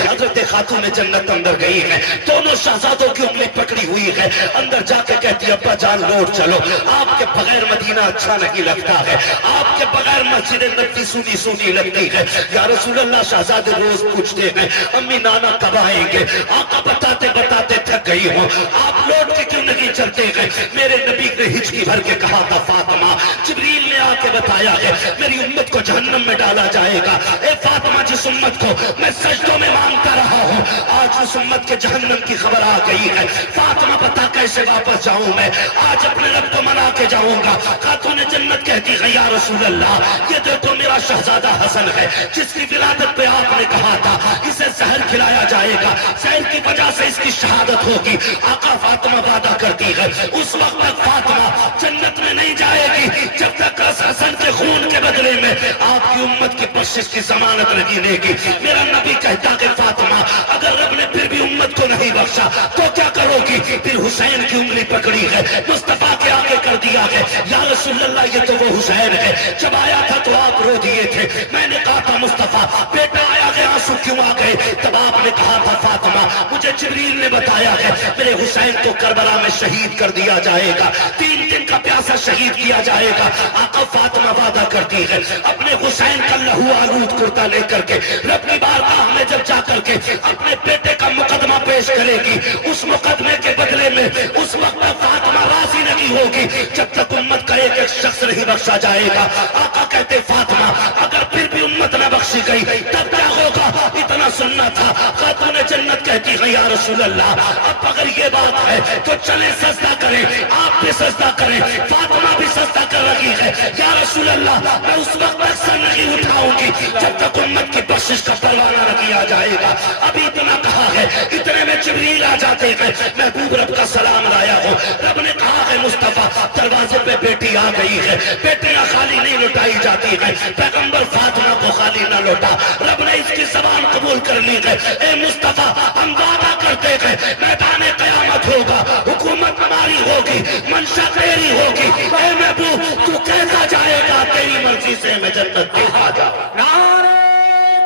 حضرت خاتون جنت اندر گئی ہے، دونوں شہزادوں کی انگلی پکڑی ہوئی ہے، اندر جا کے کہتی ہے ابا جان لوٹ چلو، آپ کے بغیر مدینہ اچھا نہیں لگتا ہے، آپ کے بغیر مسجد نبوی سونی سونی لگتی ہے۔ یا رسول اللہ شہزادے روز پوچھتے ہیں امی نانا کب آئیں گے؟ آقا بتاتے بتاتے تھک گئی ہوں، آپ لوٹ کے کیوں نہیں چلتے ہیں؟ میرے نبی نے ہچکی بھر کے کہا تھا فاطمہ، جبریل نے آ کے بتایا ہے میری امت کو جہنم میں ڈالا جائے گا، اے فاطمہ جس امت کو میں سجدوں میں مانگتا رہا ہوں آج اس امت کے جہنم کی خبر آ گئی ہے، فاطمہ بتا کیسے واپس جاؤں میں؟ آج اپنے رب کو منا کے جاؤں گا۔ خاتون جنت کہتی ہے یا رسول اللہ یہ دیکھو میرا شہزادہ حسن ہے جس کی ولادت پہ آپ نے کہا تھا اسے زہر کھلایا جائے گا، زہر کی وجہ سے اس کی شہادت ہوگی۔ آقا فاطمہ وعدہ کرتی ہے اس وقت تک فاطمہ جنت میں نہیں جائے گی جب تک اس حسن کے خون کے بدلے میں آپ کی امت کی بخشش کی ضمانت نہیں دے گی۔ میرا نبی کہتا کہ فاطمہ اگر رب نے پھر بھی امت کو نہیں بخشا تو کیا کرو گی؟ پھر حسین کی انگلی پکڑی ہے، مصطفیٰ کے آگے کر دیا ہے، یا رسول اللہ یہ تو وہ حسین ہے جب آیا تھا تو آپ رو دیے تھے، میں نے کہا تھا مصطفیٰ بیٹا آیا ہے آنسو کیوں آ گئے؟ تب آپ نے کہا تھا فاطمہ مجھے جبریل نے بتایا ہے میرے حسین کو کربلا میں شہید کر دیا جائے گا، 3 دن کا پیاسا شہید کیا جائے گا۔ آقا فاطمہ وعدہ کرتی ہے اپنے حسین کا لہو آلود کرتا لے کر کے رب کی بارگاہ میں جب جا کر کے اپنے بیٹے کا مقدمہ پیش کرے گی، اس مقدمے کے بدلے میں اس وقت تک فاطمہ راضی نہیں ہوگی جب تک امت کا ایک ایک شخص نہیں بخشا جائے گا۔ آقا کہتے فاطمہ اگر پھر بھی امت نہ بخشی گئی تب کیا ہوگا؟ اتنا سننا تھا۔ خاتون جنت کہتی ہے یا رسول اللہ اب اگر یہ بات ہے تو چلیں سجدہ کریں، آپ بھی سجدہ کریں۔ فاطمہ بھی سجدہ کر رہی ہے، یا رسول اللہ میں اس وقت تک سر نہیں اٹھاؤں گی جب تک امت کی بخشش کا پروانہ نہ کیا جائے گا۔ ابھی اتنا کہا ہے اتنے میں جبریل آ جاتے ہیں، محبوب رب کا سلام لایا ہوں، رب نے کہا ہے مصطفیٰ دروازے پہ بیٹی آ گئی ہے، بیٹیاں خالی نہیں لٹائی جاتی ہیں، پیغمبر فاطمہ کو خالی نہ لوٹا، رب نے اس کی زبان قبول کر لی ہے۔ اے مصطفیٰ ہم وعدہ کرتے ہیں میدان قیامت ہوگا، حکومت ہماری ہوگی، منشا تیری ہوگی، اے محبوب تو کیسا جائے گا تیری مرضی سے میں جنت دیکھا جا۔ نعرہ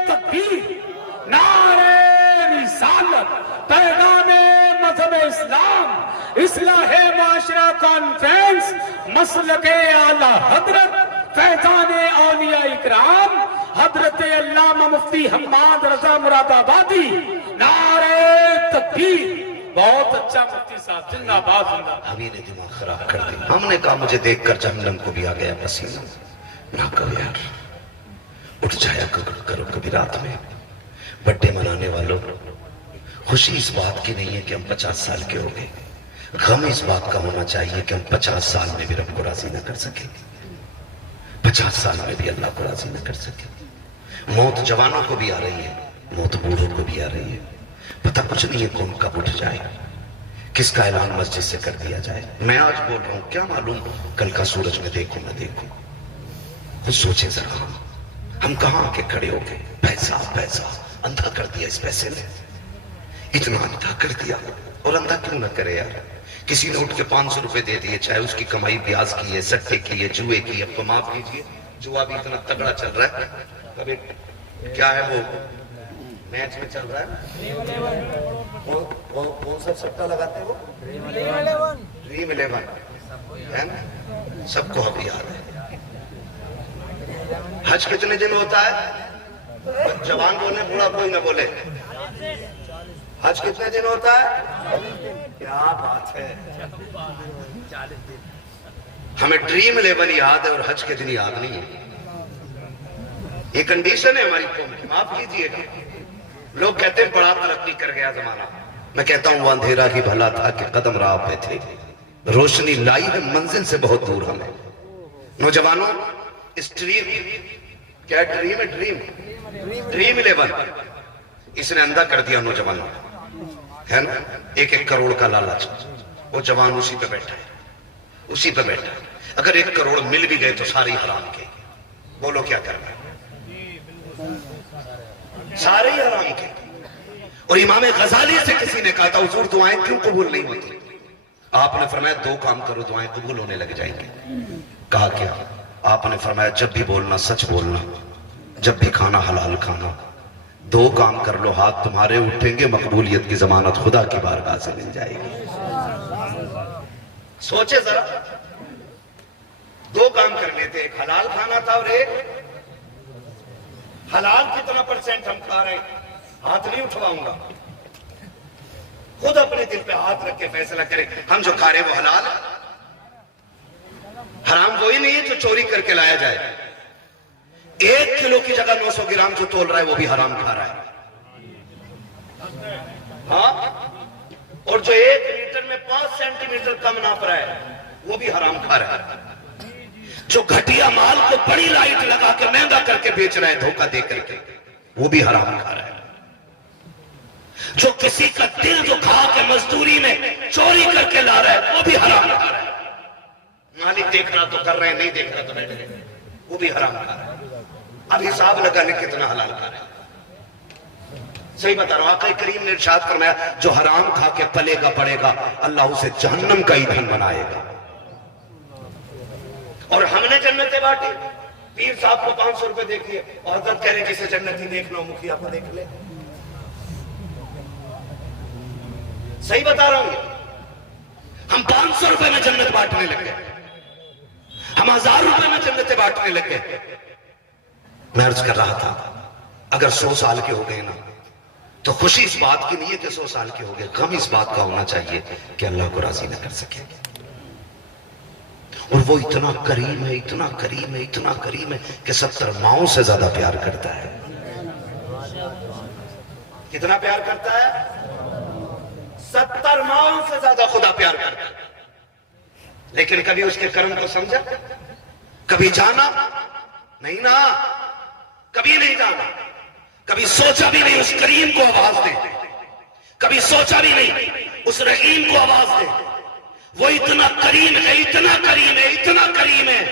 تکبیر، نعرہ رسالت، پیغام مذہب اسلام، اصلاح معاشرہ کانفرنس، مسلک اعلیٰ حضرت فیضان اولیاء اکرام حضرت علامہ مفتی حماد رضا مراد آبادی، نعرہ تکبیر۔ بہت اچھا مفتی صاحب، زندہ باد زندہ۔ ابھی نے دماغ خراب کر دیا، ہم نے کہا مجھے دیکھ کر جہنم کو بھی آ گیا پسینہ، نہ کرو یار، اٹھ جایا کرو کبھی رات میں۔ بڑے منانے والوں خوشی اس بات کی نہیں ہے کہ ہم 50 سال کے ہو گئے، غم اس بات کا ہونا چاہیے کہ ہم 50 سال میں بھی رب کو راضی نہ کر سکیں، 50 سال میں بھی اللہ کو راضی نہ کر سکیں۔ موت جوانوں کو بھی آ رہی ہے، موت بوڑھوں کو بھی آ رہی ہے، پتہ کچھ نہیں ہے کون کب اٹھ جائے، کس کا اعلان مسجد سے کر دیا جائے۔ میں آج بول رہا ہوں، کیا معلوم کل کا سورج میں دیکھوں نہ دیکھوں۔ کچھ سوچے ذرا، ہم کہاں آ کے کھڑے ہو گئے؟ پیسہ پیسہ اندھا کر دیا، اس پیسے نے اتنا اندھا کر دیا، اور اندھا کیوں نہ کرے یار؟ کسی نے اٹھ کے 500 روپے دے دیے، چاہے اس کی کمائی بیاز کی ہے، سٹے کی ہے، جوئے کی ہے، اب تو معاف کیجیے جوا بھی اتنا تگڑا چل رہا ہے۔ ابھی کیا ہے وہ میچ میں چل رہا ہے، کون سا سٹا لگاتے ہیں وہ؟ ڈریم 11 ہے نا، سب کو ابھی یاد ہے۔ حج کتنے دن ہوتا ہے؟ جوان بولے بوڑھا کوئی نہ بولے، حج کتنے دن ہوتا ہے؟ کیا بات ہے، ہمیں ڈریم 11 یاد ہے اور حج کے دن یاد نہیں ہے۔ یہ کنڈیشن ہے ہماری قوم کی، معاف کیجئے گا۔ لوگ کہتے ہیں بڑا ترقی کر گیا زمانہ، میں کہتا ہوں وہ اندھیرا ہی بھلا تھا کہ قدم راہ پہ تھے، روشنی لائی ہے منزل سے بہت دور ہمیں۔ نوجوانوں اس ڈریم، کیا ڈریم ہے؟ ڈریم 11 اس نے اندھا کر دیا نوجوانوں، ہے نا؟ 1 کروڑ کا لالچ، وہ جوان اسی پہ بیٹھا ہے، اسی پہ بیٹھا ہے۔ اگر 1 کروڑ مل بھی گئے تو سارے حرام کے، بولو کیا کرنا ہے؟ سارے ہی حرام کے۔ اور امام غزالی سے کسی نے کہا تھا حضور دعائیں کیوں قبول نہیں ہوتی؟ آپ نے فرمایا 2 کام کرو دعائیں قبول ہونے لگ جائیں گے۔ کہا کیا؟ آپ نے فرمایا جب بھی بولنا سچ بولنا، جب بھی کھانا حلال کھانا، دو کام کر لو، ہاتھ تمہارے اٹھیں گے، مقبولیت کی ضمانت خدا کی بارگاہ سے مل جائے گی۔ سوچے ذرا، دو کام کر لیتے، ایک حلال کھانا تھا اور ایک حلال کتنا پرسنٹ ہم کھا رہے ہیں، ہاتھ نہیں اٹھواؤں گا، خود اپنے دل پہ ہاتھ رکھ کے فیصلہ کرے ہم جو کھا رہے وہ حلال ہے؟ حرام وہی نہیں ہے جو چوری کر کے لایا جائے، 1 کلو کی جگہ 900 گرام جو تول رہا ہے وہ بھی حرام کھا رہا ہے، ہاں، اور جو 1 لیٹر میں 5 سینٹی میٹر کم ناپ رہا ہے وہ بھی حرام کھا رہا ہے، جو گھٹیا مال کو بڑی لائٹ لگا کے مہنگا کر کے بیچ رہا ہے دھوکہ دے کر کے وہ بھی حرام کھا رہا ہے، جو کسی کا دل دکھا کے مزدوری میں چوری کر کے لا رہا ہے وہ بھی حرام کھا رہا ہے، مالک دیکھ رہا تو کر رہے ہیں، نہیں دیکھ رہا تو نہیں کرے وہ بھی حرام کھا رہا ہے۔ اب حساب لگانے کتنا حلال کھا رہا ہے، صحیح بتا رہا ہوں، آقا کریم نے ارشاد فرمایا جو حرام کھا کے پلے گا پڑے گا اللہ اسے جہنم کا ایندھن بنائے گا۔ اور ہم نے جنتیں بانٹی، پیر صاحب کو 500 روپے دیکھیے اور حضرت کہہ رہے جسے جنت ہی دیکھنا ہو مکھیا کو دیکھ لے، صحیح بتا رہا ہوں، ہم 500 روپے میں جنت بانٹنے لگے، ہم 1000 روپے میں جنتیں بانٹنے لگے۔ میں عرض کر رہا تھا اگر 100 سال کے ہو گئے نا تو خوشی اس بات کی نہیں ہے کہ 100 سال کے ہو گئے، غم اس بات کا ہونا چاہیے کہ اللہ کو راضی نہ کر سکے، اور وہ اتنا کریم ہے، اتنا کریم ہے، اتنا کریم ہے کہ 70 ماؤں سے زیادہ پیار کرتا ہے۔ کتنا پیار کرتا ہے؟ 70 ماؤں سے زیادہ خدا پیار کرتا ہے، لیکن کبھی اس کے کرم کو سمجھا؟ کبھی جانا نہیں نا، کبھی نہیں جانا، کبھی سوچا بھی نہیں اس کریم کو آواز دے، کبھی سوچا بھی نہیں اس رحیم کو آواز دے، وہ اتنا کریم ہے، اتنا کریم ہے، اتنا کریم ہے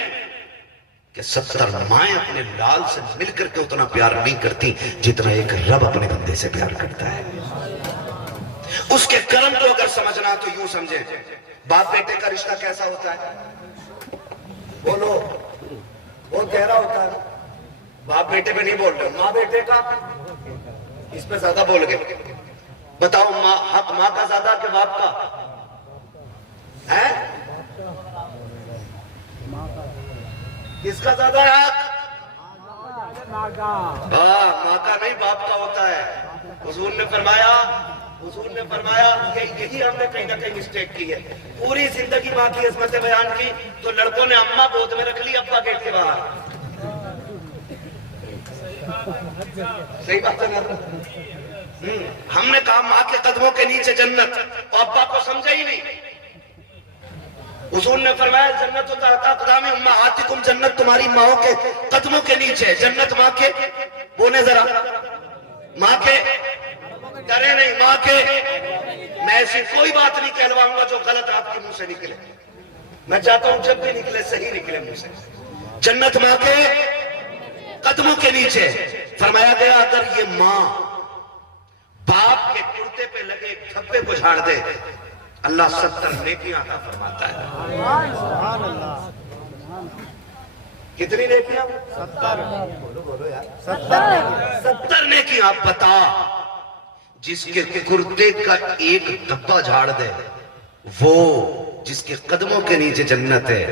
کہ 70 مائیں اپنے لال سے مل کر کے اتنا پیار نہیں کرتی جتنا ایک رب اپنے بندے سے پیار کرتا ہے۔ اس کے کرم کو اگر سمجھنا تو یوں سمجھے، باپ بیٹے کا رشتہ کیسا ہوتا ہے؟ بولو، بہت گہرا ہوتا ہے، باپ بیٹے پہ نہیں بول رہے، ماں بیٹے کا اس پہ زیادہ بول گئے، بتاؤ حق ماں کا زیادہ کہ باپ کا ہے؟ کس کا زیادہ ہے حق؟ ماں کا نہیں، باپ کا ہوتا ہے۔ حضور نے فرمایا کہ یہی ہم نے کہیں نہ کہیں مسٹیک کی ہے، پوری زندگی ماں کی عظمتیں بیان کی تو لڑکوں نے اماں گود میں رکھ لی، ابا گیٹ کے باہر۔ صحیح بات ہے نا؟ ہم نے کہا ماں کے قدموں کے نیچے جنت، اور ابا کو سمجھا ہی نہیں۔ حضور نے فرمایا جنت تحت اقدام امہاتکم، جنت تمہاری ماں کے قدموں کے نیچے، جنت ماں کے، بولے ذرا، ماں کے، ڈرے نہیں، ماں کے۔ میں ایسی کوئی بات نہیں کہلواؤں گا جو غلط آپ کے منہ سے نکلے، میں چاہتا ہوں جب بھی نکلے صحیح نکلے منہ سے۔ جنت ماں کے قدموں کے نیچے، فرمایا گیا اگر یہ ماں باپ کے کرتے پہ لگے دھبے کو جھاڑ دے اللہ 70 نیکیاں عطا فرماتا ہے۔ کتنی نیکیاں؟ 70 نیکیاں۔ آپ بتا، جس کے کرتے کا ایک دھبا جھاڑ دے وہ جس کے قدموں کے نیچے جنت ہے،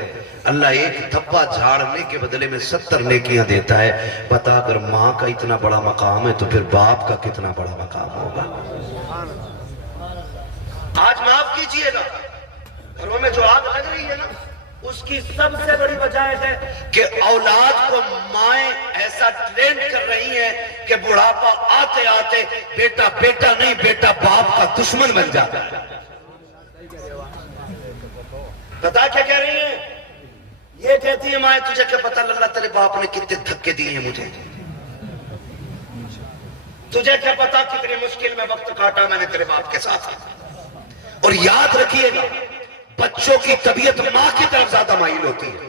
اللہ ایک دھبا جھاڑنے کے بدلے میں 70 نیکیاں دیتا ہے۔ بتا اگر ماں کا اتنا بڑا مقام ہے تو پھر باپ کا کتنا بڑا مقام ہوگا۔ آج معاف کیجئے گا، گھروں میں جو آگ لگ رہی ہے نا، اس کی سب سے بڑی وجہ ہے کہ اولاد کو مائیں ایسا ٹرین کر رہی ہیں کہ بڑھاپا آتے آتے بیٹا بیٹا نہیں، بیٹا باپ کا دشمن بن جاتا ہے۔ پتا کیا کہہ رہی ہیں؟ یہ کہتی ہے مائیں تجھے کیا پتا اللہ تیرے باپ نے کتنے دھکے دیے ہیں مجھے، تجھے کیا پتا کتنی مشکل میں وقت کاٹا میں نے تیرے باپ کے ساتھ۔ اور یاد رکھیے گا بچوں کی طبیعت ماں کی طرف زیادہ مائل ہوتی ہے،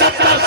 70